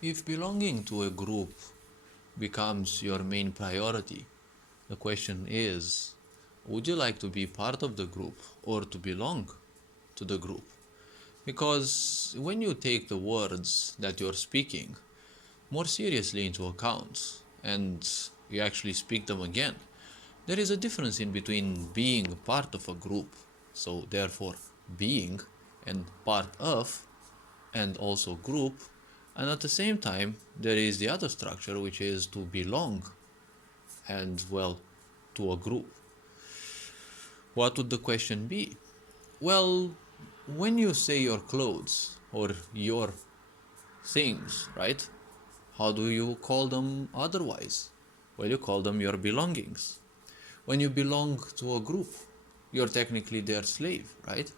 If belonging to a group becomes your main priority, the question is, would you like to be part of the group or to belong to the group? Because when you take the words that you're speaking more seriously into account and you actually speak them again, there is a difference in between being part of a group, so therefore being, and part of, and also group, and at the same time there is the other structure which is to belong and well to a group. What would the question be? Well, when you say your clothes or your things, right? How do you call them otherwise? Well, you call them your belongings. When you belong to a group, you're technically their slave, right?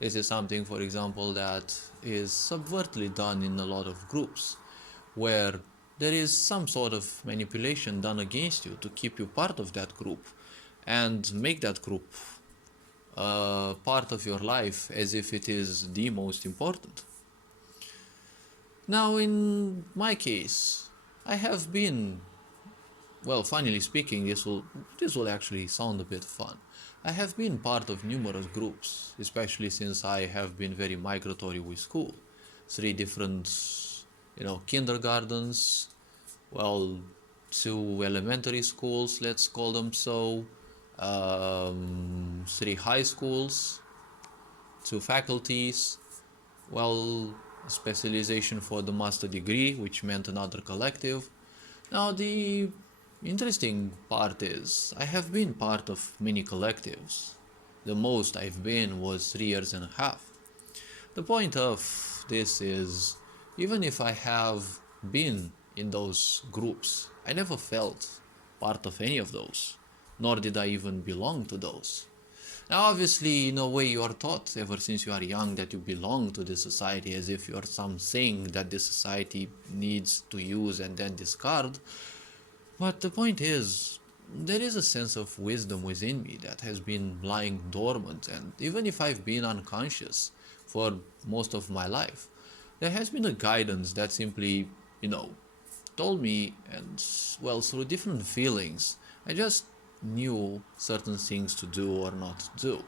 This is something, for example, that is subvertly done in a lot of groups, where there is some sort of manipulation done against you to keep you part of that group and make that group part of your life as if it is the most important. Now, in my case, I have been, well, funnily speaking, this will actually sound a bit fun. I have been part of numerous groups, especially since I have been very migratory with school. Three different, kindergartens, well, two elementary schools, let's call them so, three high schools, two faculties, well, a specialization for the master degree, which meant another collective. Now, the interesting part is, I have been part of many collectives. The most I've been was 3 years and a half. The point of this is, even if I have been in those groups, I never felt part of any of those, nor did I even belong to those. Now, obviously, in a way, you are taught ever since you are young that you belong to this society as if you are something that this society needs to use and then discard. But the point is, there is a sense of wisdom within me that has been lying dormant, and even if I've been unconscious for most of my life, there has been a guidance that simply, told me, and well, through different feelings, I just knew certain things to do or not to do.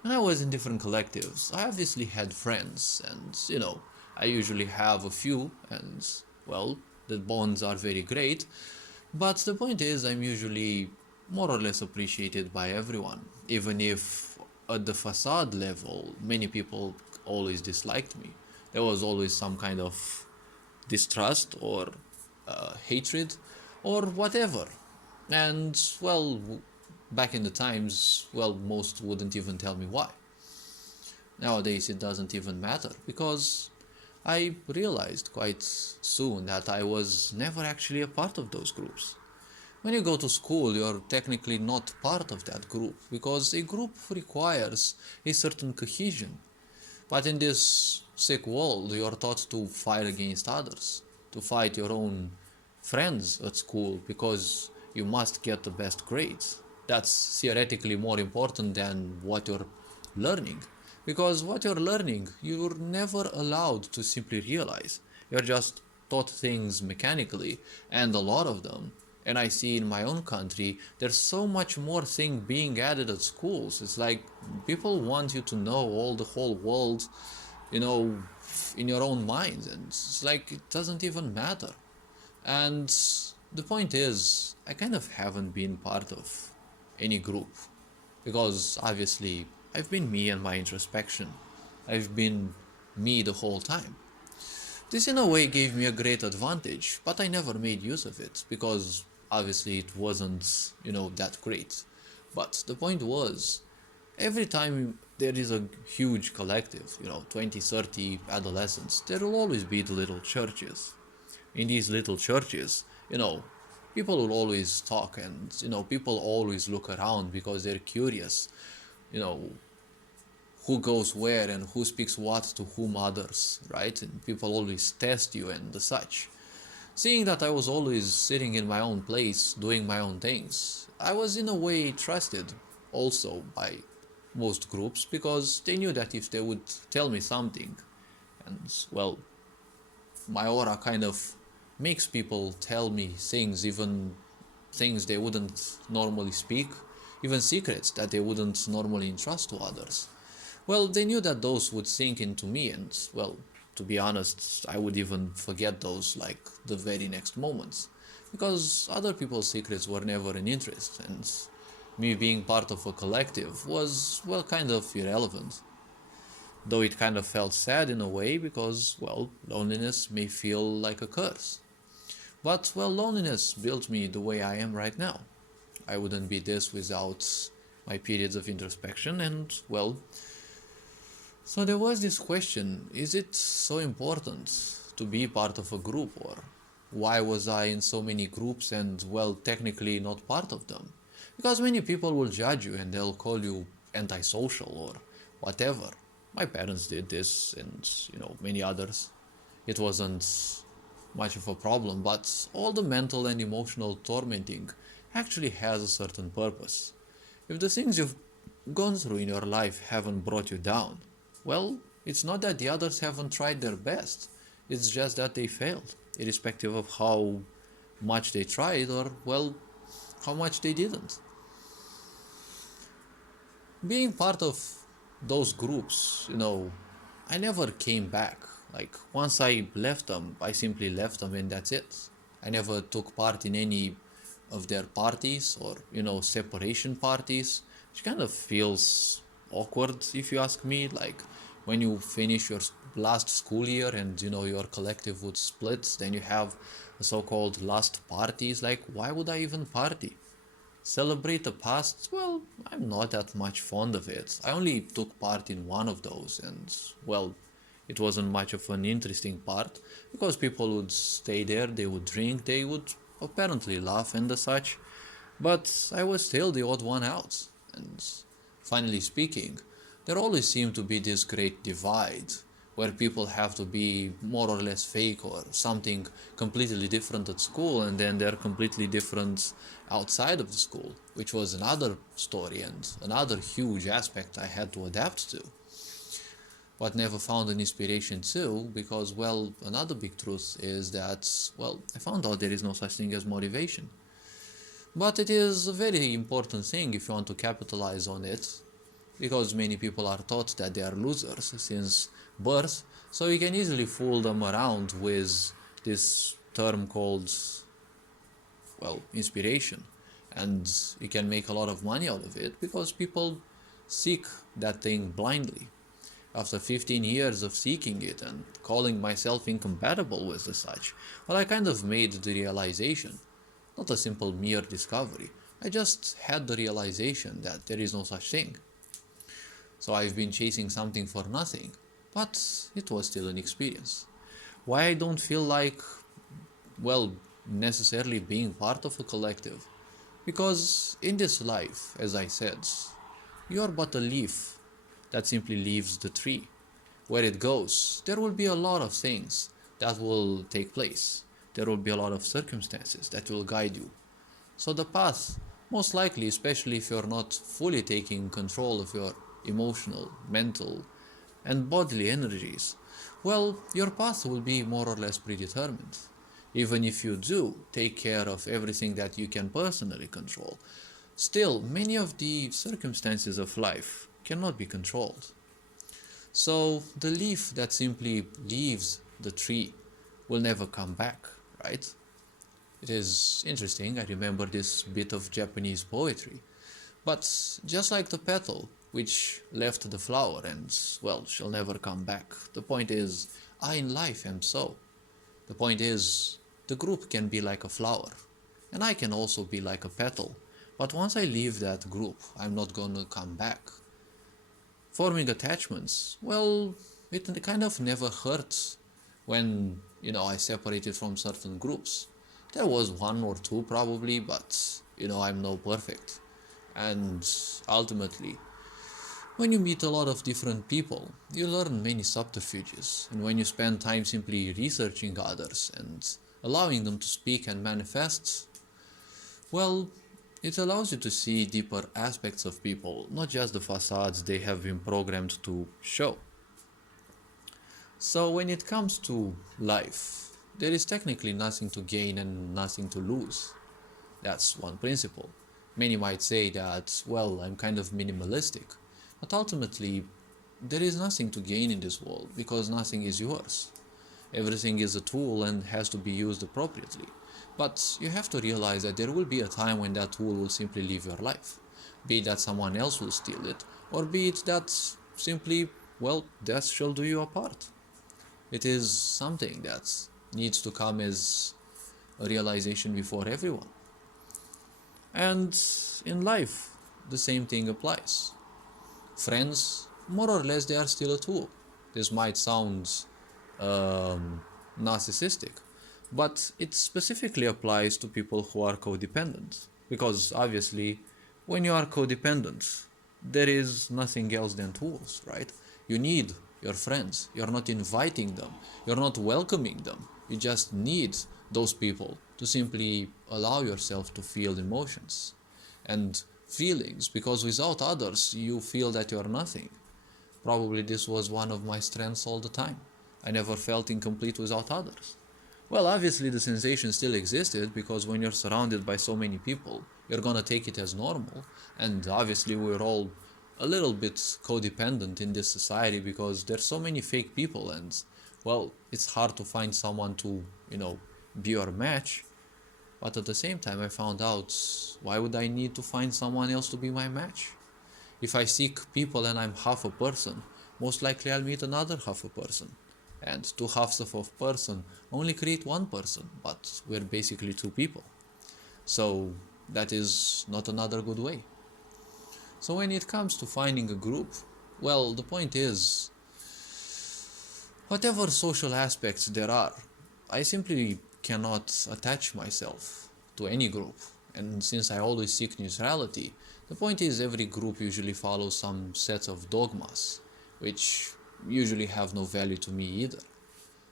When I was in different collectives, I obviously had friends, and I usually have a few, and well, the bonds are very great. But the point is, I'm usually more or less appreciated by everyone, even if at the facade level, many people always disliked me. There was always some kind of distrust or hatred or whatever. And, well, back in the times, well, most wouldn't even tell me why. Nowadays, it doesn't even matter because I realized quite soon that I was never actually a part of those groups. When you go to school, you're technically not part of that group because a group requires a certain cohesion. But in this sick world, you're taught to fight against others, to fight your own friends at school because you must get the best grades. That's theoretically more important than what you're learning. Because what you're learning, you're never allowed to simply realize. You're just taught things mechanically, and a lot of them. And I see in my own country, there's so much more thing being added at schools. It's like people want you to know all the whole world, you know, in your own mind. And it's like it doesn't even matter. And the point is, I kind of haven't been part of any group because obviously I've been me and my introspection. I've been me the whole time. This in a way gave me a great advantage, but I never made use of it because obviously it wasn't, that great. But the point was, every time there is a huge collective, 20, 30 adolescents, there will always be the little churches. In these little churches, people will always talk and, people always look around because they're curious, you know, who goes where and who speaks what to whom others, right? And people always test you and the such. Seeing that I was always sitting in my own place, doing my own things, I was in a way trusted also by most groups because they knew that if they would tell me something and, well, my aura kind of makes people tell me things, even things they wouldn't normally speak, even secrets that they wouldn't normally entrust to others. Well, they knew that those would sink into me, and, well, to be honest, I would even forget those like the very next moments. Because other people's secrets were never an interest, and me being part of a collective was, well, kind of irrelevant. Though it kind of felt sad in a way because, well, loneliness may feel like a curse. But, well, loneliness built me the way I am right now. I wouldn't be this without my periods of introspection, and, well, so there was this question, is it so important to be part of a group, or why was I in so many groups and, well, technically not part of them? Because many people will judge you and they'll call you antisocial or whatever. My parents did this, and, many others. It wasn't much of a problem, but all the mental and emotional tormenting actually has a certain purpose. If the things you've gone through in your life haven't brought you down, well, it's not that the others haven't tried their best, it's just that they failed, irrespective of how much they tried or, well, how much they didn't. Being part of those groups, I never came back. Like, once I left them, I simply left them and that's it. I never took part in any of their parties or, separation parties, which kind of feels awkward if you ask me. Like, when you finish your last school year and, your collective would split, then you have the so-called last parties. Like, why would I even party? Celebrate the past? Well, I'm not that much fond of it. I only took part in one of those, and, well, it wasn't much of an interesting part because people would stay there, they would drink, they would apparently laugh and the such, but I was still the odd one out. And finally speaking, there always seemed to be this great divide where people have to be more or less fake or something completely different at school, and then they're completely different outside of the school, which was another story and another huge aspect I had to adapt to, but never found an inspiration to, because, well, another big truth is that, well, I found out there is no such thing as motivation. But it is a very important thing if you want to capitalize on it, because many people are taught that they are losers since birth, so you can easily fool them around with this term called, well, inspiration, and you can make a lot of money out of it because people seek that thing blindly. After 15 years of seeking it and calling myself incompatible with the such, well, I kind of made the realization, not a simple mere discovery, I just had the realization that there is no such thing. So I've been chasing something for nothing, but it was still an experience. Why I don't feel like, well, necessarily being part of a collective? Because in this life, as I said, you are but a leaf that simply leaves the tree. Where it goes, there will be a lot of things that will take place. There will be a lot of circumstances that will guide you. So the path, most likely, especially if you're not fully taking control of your emotional, mental, and bodily energies, well, your path will be more or less predetermined. Even if you do take care of everything that you can personally control, still, many of the circumstances of life cannot be controlled. So the leaf that simply leaves the tree will never come back, right? It is interesting, I remember this bit of Japanese poetry. But just like the petal, which left the flower and, well, shall never come back, the point is, I in life am so. The point is, the group can be like a flower, and I can also be like a petal, but once I leave that group, I'm not gonna come back. Forming attachments, well, it kind of never hurts when, I separated from certain groups. There was one or two probably, but, I'm no perfect. And ultimately, when you meet a lot of different people, you learn many subterfuges, and when you spend time simply researching others and allowing them to speak and manifest, well, it allows you to see deeper aspects of people, not just the facades they have been programmed to show. So when it comes to life, there is technically nothing to gain and nothing to lose. That's one principle. Many might say that, well, I'm kind of minimalistic, but ultimately, there is nothing to gain in this world because nothing is yours. Everything is a tool and has to be used appropriately. But you have to realize that there will be a time when that tool will simply leave your life. Be it that someone else will steal it, or be it that simply, well, death shall do you apart. It is something that needs to come as a realization before everyone. And in life, the same thing applies. Friends, more or less, they are still a tool. This might sound narcissistic, but it specifically applies to people who are codependent. Because obviously, when you are codependent, there is nothing else than tools, right? You need your friends. You're not inviting them, you're not welcoming them. You just need those people to simply allow yourself to feel emotions and feelings, because without others, you feel that you're nothing. Probably this was one of my strengths all the time. I never felt incomplete without others. Well, obviously the sensation still existed because when you're surrounded by so many people, you're gonna take it as normal. And obviously we're all a little bit codependent in this society because there's so many fake people and, well, it's hard to find someone to, be your match. But at the same time, I found out, why would I need to find someone else to be my match? If I seek people and I'm half a person, most likely I'll meet another half a person. And two halves of a person only create one person, but we're basically two people. So that is not another good way. So when it comes to finding a group, well, the point is, whatever social aspects there are, I simply cannot attach myself to any group. And since I always seek neutrality, the point is every group usually follows some sets of dogmas, which usually have no value to me either.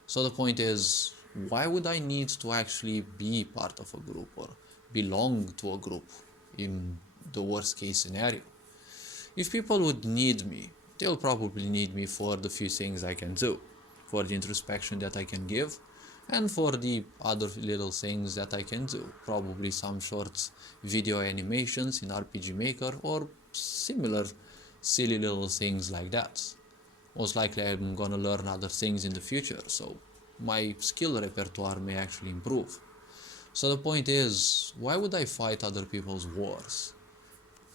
So the point is, why would I need to actually be part of a group or belong to a group in the worst case scenario? If people would need me, they'll probably need me for the few things I can do, for the introspection that I can give, and for the other little things that I can do, probably some short video animations in RPG Maker or similar silly little things like that. Most likely I'm gonna learn other things in the future, so my skill repertoire may actually improve. So the point is, why would I fight other people's wars?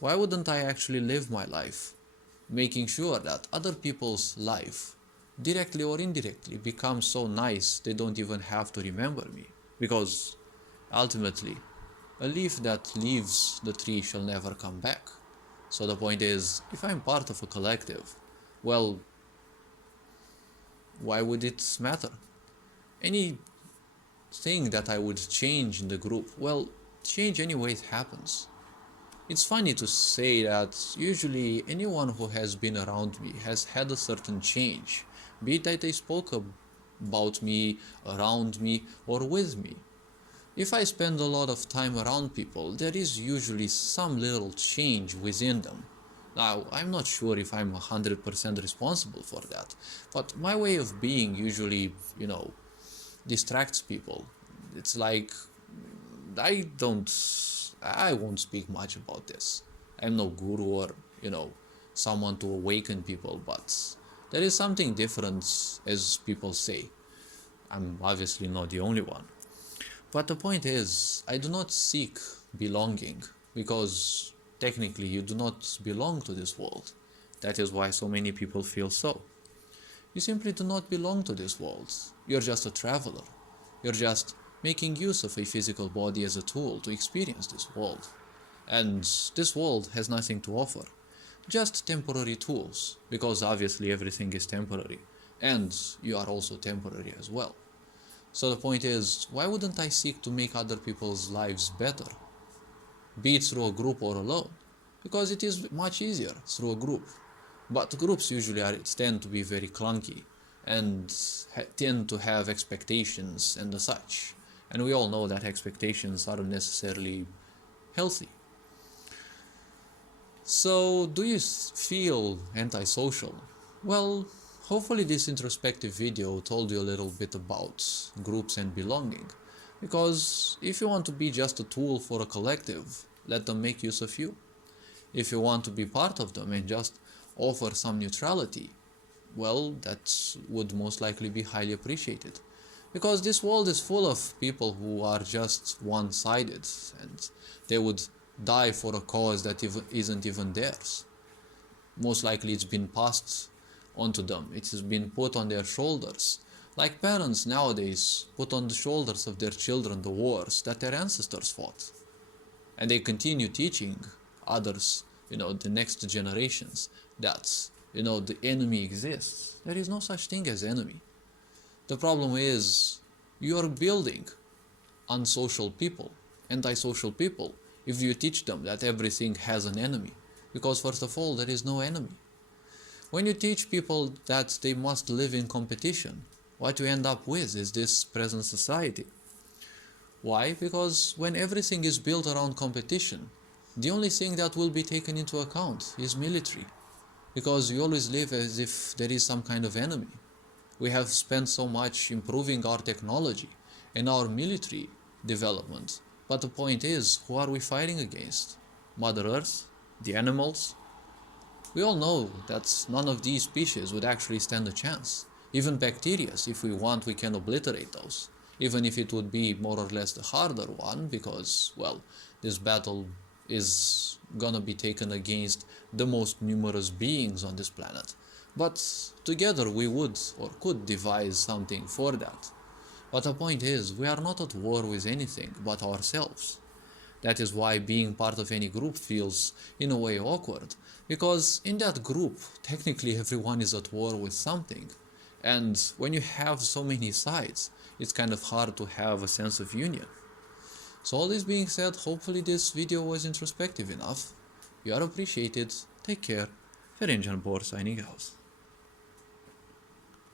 Why wouldn't I actually live my life, making sure that other people's life, directly or indirectly, becomes so nice they don't even have to remember me? Because ultimately, a leaf that leaves the tree shall never come back. So the point is, if I'm part of a collective, well, why would it matter? Any thing that I would change in the group, well, change anyway it happens. It's funny to say that usually anyone who has been around me has had a certain change, be it that they spoke about me, around me, or with me. If I spend a lot of time around people, there is usually some little change within them. Now, I'm not sure if I'm 100% responsible for that, but my way of being usually, distracts people. It's like, I won't speak much about this. I'm no guru or, someone to awaken people, but there is something different, as people say. I'm obviously not the only one. But the point is, I do not seek belonging, because technically you do not belong to this world. That is why so many people feel so. You simply do not belong to this world. You're just a traveler. You're just making use of a physical body as a tool to experience this world. And this world has nothing to offer. Just temporary tools, because obviously everything is temporary. And you are also temporary as well. So the point is, why wouldn't I seek to make other people's lives better? Be it through a group or alone. Because it is much easier through a group. But groups usually tend to be very clunky and tend to have expectations and the such. And we all know that expectations aren't necessarily healthy. So, do you feel antisocial? Well, Hopefully this introspective video told you a little bit about groups and belonging, because if you want to be just a tool for a collective, let them make use of you. If you want to be part of them and just offer some neutrality, well, that would most likely be highly appreciated. Because this world is full of people who are just one-sided, and they would die for a cause that isn't even theirs. Most likely it's been passed onto them, it has been put on their shoulders. Like parents nowadays put on the shoulders of their children the wars that their ancestors fought. And they continue teaching others, the next generations, that, the enemy exists. There is no such thing as enemy. The problem is, you are building unsocial people, antisocial people, if you teach them that everything has an enemy. Because first of all, there is no enemy. When you teach people that they must live in competition, what you end up with is this present society. Why? Because when everything is built around competition, the only thing that will be taken into account is military. Because we always live as if there is some kind of enemy. We have spent so much improving our technology and our military development. But the point is, who are we fighting against? Mother Earth? The animals? We all know that none of these species would actually stand a chance. Even bacteria, if we want, we can obliterate those. Even if it would be more or less the harder one, because, well, this battle is gonna be taken against the most numerous beings on this planet. But together we would or could devise something for that. But the point is, we are not at war with anything but ourselves. That is why being part of any group feels, in a way, awkward. Because in that group, technically everyone is at war with something. And when you have so many sides, it's kind of hard to have a sense of union. So all this being said, hopefully this video was introspective enough. You are appreciated. Take care. Ferenc Bor signing out.